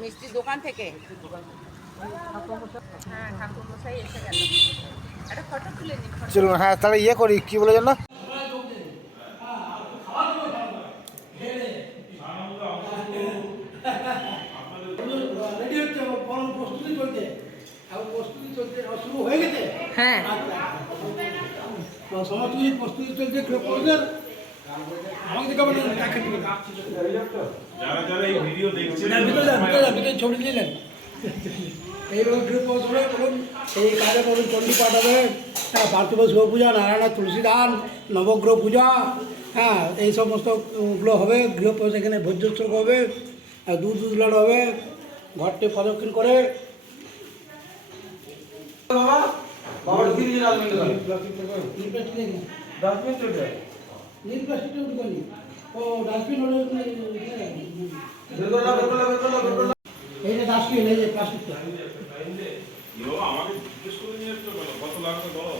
মিষ্টির দোকান থেকে। হ্যাঁ, ঠাকুর মশাই এসে গেল। একটা ফটো তুলে নিন। চলুন, হ্যাঁ তাহলে ইয়ে করি, কি বলে জানো, হ্যাঁ প্রস্তুতি চলছে ছবি দিলেন এইভাবে গ্রুপ বলুন এই কাজে বলুন চণ্ডী পাঠ হবে, হ্যাঁ, পার্থিব শিব পূজা, নারায়ণ তুলসী দান, নবগ্রহ পূজা, হ্যাঁ, এই সমস্তগুলো হবে। গৃহপ্রবেশ এখানে ভোজ্যোৎসর্গ হবে, দুধ লাড়ু হবে, ঘরটি প্রদক্ষিণ করে এইটা ডাস্টবিন, এই যে প্লাস্টিকটা আমাকে জিজ্ঞেস করে নিয়ে আসতে বলো কত লাগবে বলো।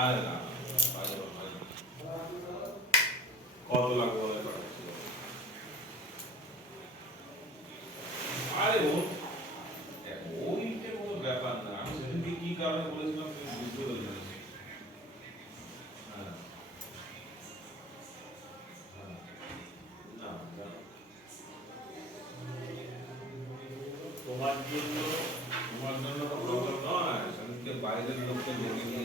আর না কত লাগবে বলে আরে ওইটা কোনো ব্যাপার না। আমি সেদিনকে কি কারণে বলেছিলাম তুমি বুঝতে পারছো না। তোমার জন্য প্রবলেম নয়, সেদিনকে বাইরের লোককে ডেকে নিয়ে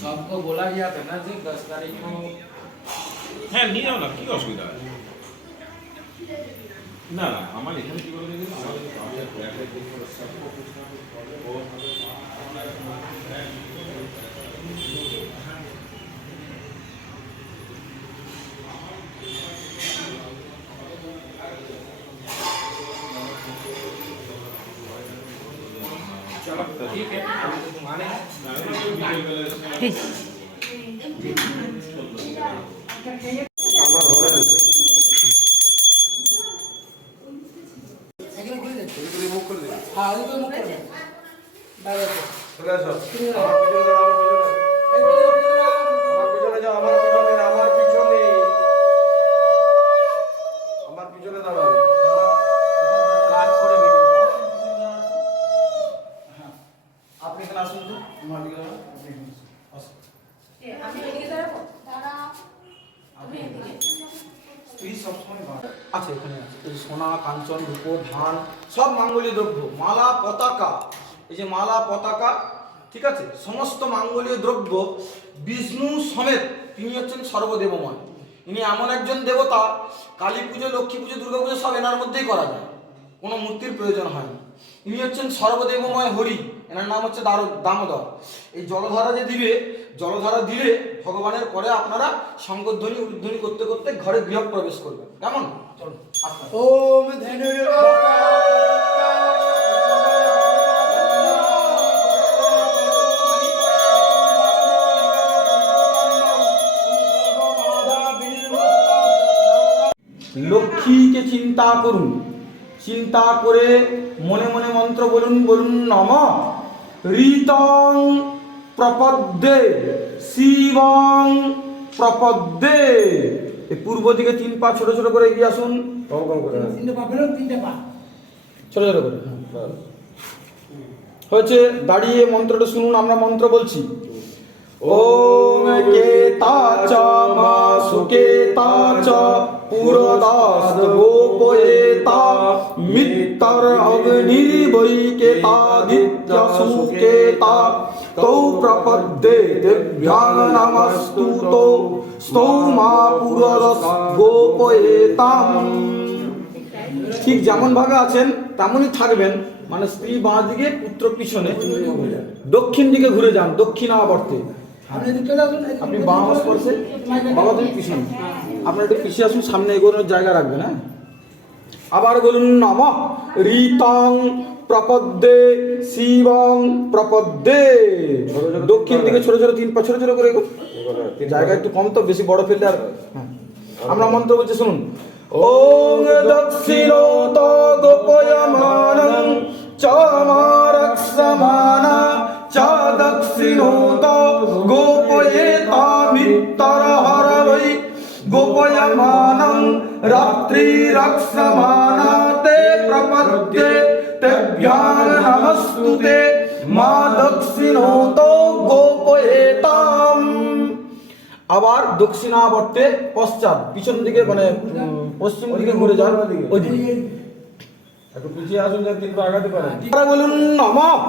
सबको बोला गया था ना जी 10 तारीख को। হ্যাঁ নিয়ে যাও না, কি অসুবিধা আছে। না না আমার এখানে কি বলে দেখি चलो ठीक है, अभी तो तुम्हारे আছে এখানে আছে এই সোনা কাঞ্চন রূপো ধান সব মাঙ্গলীয় দ্রব্য, মালা পতাকা, এই যে মালা পতাকা, ঠিক আছে, সমস্ত মাঙ্গলীয় দ্রব্য বিষ্ণু সমেত তিনি হচ্ছেন সর্বদেবময়। ইনি এমন একজন দেবতা, কালী পুজো, লক্ষ্মী পুজো, দুর্গা পুজো সব এনার মধ্যেই করা যায়, কোনো মূর্তির প্রয়োজন হয় না। ইনি হচ্ছেন সর্বদেবময় হরি, এনার নাম হচ্ছে দামোদর। এই জলধারা যে দিবে, জলধারা দিলে ভগবানের পরে আপনারা শঙ্করধ্বনি উদ্ধ্বনি করতে করতে ঘরে গৃহ প্রবেশ করবেন। কেমন? চলুন। ওম ধেনু লক্ষ্মীকে চিন্তা করুন, চিন্তা করে মনে মনে মন্ত্র বলুন, বলুন নম ঋতং প্রপদ্যে শিবং প্রপদ্যে। এই পূর্ব দিকে 3 পা ছোট ছোট করে এগিয়ে আসুন, তিনটে পা ফেরত, তিনটে পা ছোট ছোট করে হয়েছে। দাঁড়িয়ে মন্ত্রটা শুনুন, আমরা মন্ত্র বলছি। ওম কেতা চ মা সুকেতা চ পুরদাস গোপয়েতা মিত্তর অগ্নির্বৈকেতাদিত্য সুকেতা তৌ প্রপদ্যে তেভ্যাং নমস্তুতো স্তৌমা পুরদাস গোপয়েতাম। ঠিক যেমন ভাবে আছেন তেমনই থাকবেন, মানে স্ত্রী বাঁ দিকে, পুত্র পিছনে, দক্ষিণ দিকে ঘুরে যান, দক্ষিণাবর্তে। আপনি বাঁ স্পর্শে, বাবা তুমি পিছনে, আপনার একটু পিছিয়ে আসুন, সামনে এগোনোর জায়গা রাখবেন। হ্যাঁ, আবার বলুন নম ঋতং প্রপদ্যে শিবং প্রপদ্যে। দক্ষিণ দিকে ছোট ছোট 3 পা ছোট ছোট করে এগোন, জায়গা একটু কম তো, বেশি বড় ফেললে আর। হ্যাঁ, আমরা মন্ত্র বলছি শুনুন। ওং দক্ষিণোত গোপয়মানং চ মারক্ষমানা চ দক্ষিণোত গোপয়েতাম उत्तरहर वै गोपयमानं रात्रिरक्षमाणा ते प्रपद्ये तेभ्यः नमस्तुते मा दक्षिणोतो गोपयेताम। আবার দক্ষিণাবর্তে পশ্চাৎ পিছন দিকে মানে পশ্চিম দিকে ঘুরে যান ওইদিকে একটু পিছিয়ে আসুন, যে তিনটে আগাতে পারেন। আপনারা বলুন নমঃ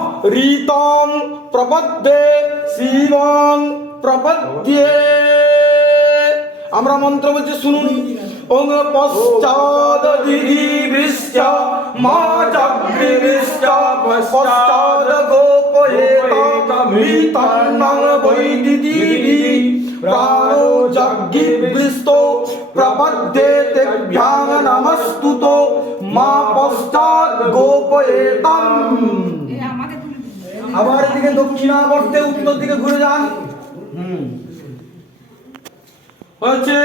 ঋতং প্রপদ্যে শিবং প্রপদ্যে। আমরা মন্ত্র বলছি শুনুন। ওং পশ্চাদ দিদিবৃশ্চ মা চক্রিবৃশ্চ পশ্চাদ গোপয়েতাম ঋতং বৈ দিদিবি প্রাণো যজ্ঞিবৃষ্টো প্রপদ্যে তেভ্যং নমস্তুতো মা পশ্চাৎ গোপয়েতাম। আবার এদিকে দক্ষিণাবর্তে উত্তর দিকে ঘুরে যান। হচ্ছে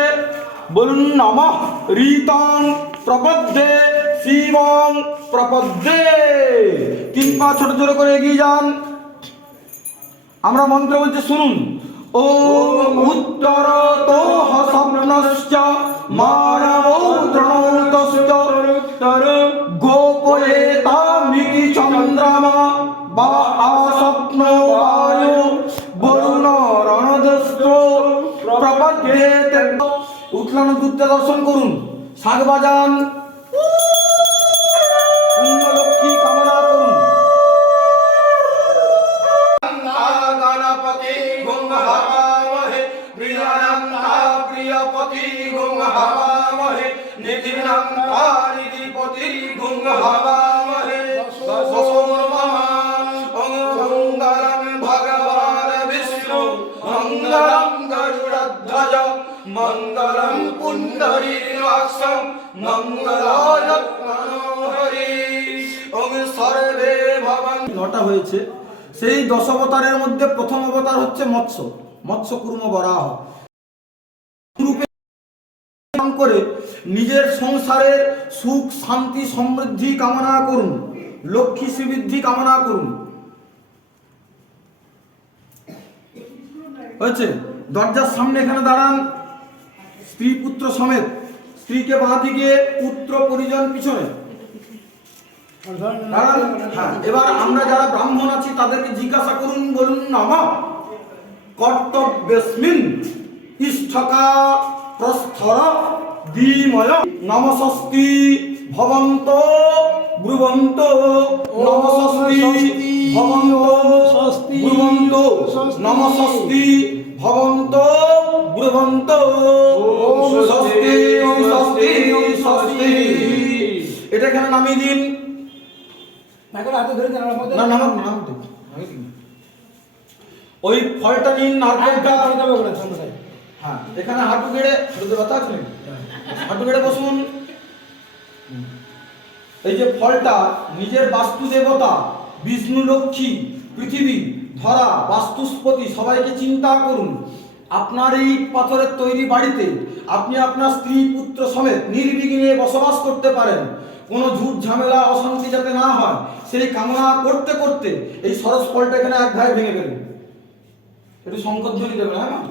বলুন নমঃ ঋতং প্রপদ্যে শিবং প্রপদ্যে। 3 পা ছোট ছোট করে এগিয়ে যান। আমরা মন্ত্র বলছি শুনুন। ওম উত্তরতো হসপ্নশ্চ মানবো দ্রণৌতশ্চ গোপয়েতামিতি চন্দ্রমা বা আসপ্ন বায়ু বরুণ রণদস্ত্র প্রপদ্যেতে। উৎলান দুর্গা দর্শন করুন, শাক বাজান, পুণ্যলক্ষ্মী কামনা করুন। গণপতি গুং হবামহে প্রিয়ানন্দা প্রিয়পতি গুং হবামহে নিধিনন্দা নিধিপতি গুং হবামহে সোমমা ওং মঙ্গলং ভগবান বিষ্ণু মঙ্গলং গরুড়ধ্বজ মঙ্গলং পুণ্ডরীকাক্ষং মঙ্গলায় মনোহরি ওং সর্বে ভবন্তু। 9টা হয়েছে। সেই 10 অবতারের মধ্যে প্রথম অবতার হচ্ছে মৎস্য, মৎস্য কুর্ম বরাহ রূপে করে নিজের সংসারের সুখ শান্তি সমৃদ্ধি কামনা করুন, লক্ষ্মী শ্রীবৃদ্ধি কামনা করুন। হয়েছে। দরজার সামনে এখানে দাঁড়ান, স্ত্রী পুত্র সমেত, স্ত্রীকে বাঁ দিকে, পুত্র পরিজন পিছনে দাঁড়ান। হ্যাঁ, এবার আমরা যারা ব্রাহ্মণ আছি তাদেরকে জিজ্ঞাসা করুন, বলুন নমঃ কর্তব্যস্মিন ইষ্ঠকা প্রস্থর দ্বিময় নমস্তি ভবন্ত ব্রুবন্ত নমস্তি ভবন্ত ব্রুবন্ত নমস্তি ভবন্ত ব্রুবন্ত স্বস্তি স্বস্তি স্বস্তি। এটা এখানে নামিয়ে দিন। না নামাক না, ওই ফলটা নিন, নারকেলটা। হ্যাঁ, এখানে হাঁটু গেড়ে ব্যথা আছে, হাঁটু গেড়ে বসুন। এই যে ফলটা নিজের বাস্তু দেবতা বিষ্ণু, লক্ষ্মী, পৃথিবী, ধরা, বাস্তুস্পতি সবাইকে চিন্তা করুন। আপনার এই পাথরের তৈরি বাড়িতে আপনি আপনার স্ত্রী পুত্র সমেত নির্বিঘ্নে বসবাস করতে পারেন, কোনো ঝুট ঝামেলা অশান্তি যাতে না হয় সেই কামনা করতে করতে এই সরস ফলটা এখানে এক ধারে ভেঙে ফেলুন। একটু সংকট ধ্বনি দেবেন। হ্যাঁ,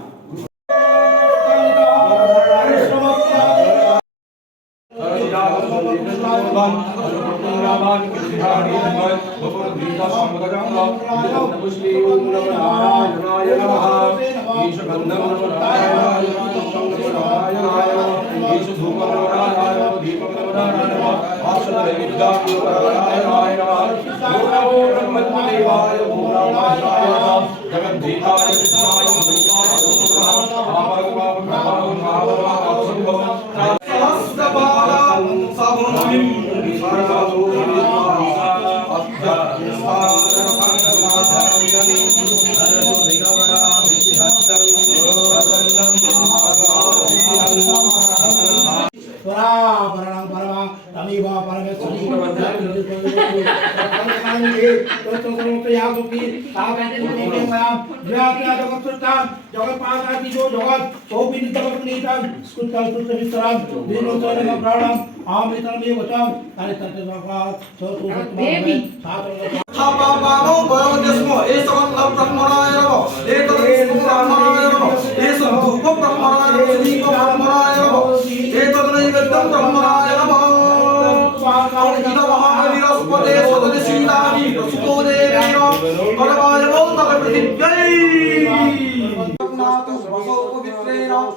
ধূপ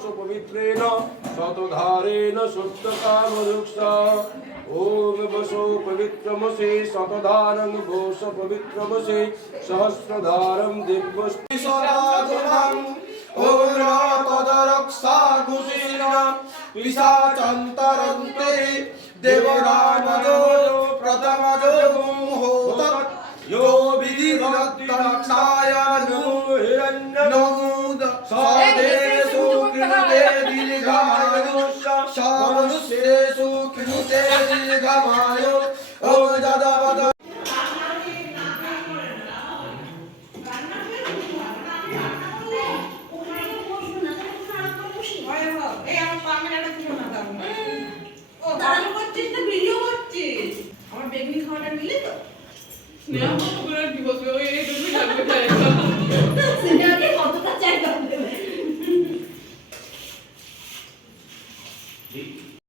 सुपवित्रेण शतधारेण शुद्धकामरुक्षा ओम वसो पवित्रमसे शतधारं वोष पवित्रमसे सहस्रधारं दिव्यस्ति सदागुणं ओरातदरक्षा घुषीना पिशाचन्तरन्ते देवरामजो प्रथमजो होत यो विधिरक्षाय नमोद साधेषु कृते दीर्घमायुष्य शामनुष्येषु कृते दीर्घमायु ओ जदवद দাঁড়ানো করছিস না ভিডিও করছিস? আমার বেগুনি খাওয়াটা নিলে তো? স্নেহা করে কি বলবে ওই এইটুকু লাগবে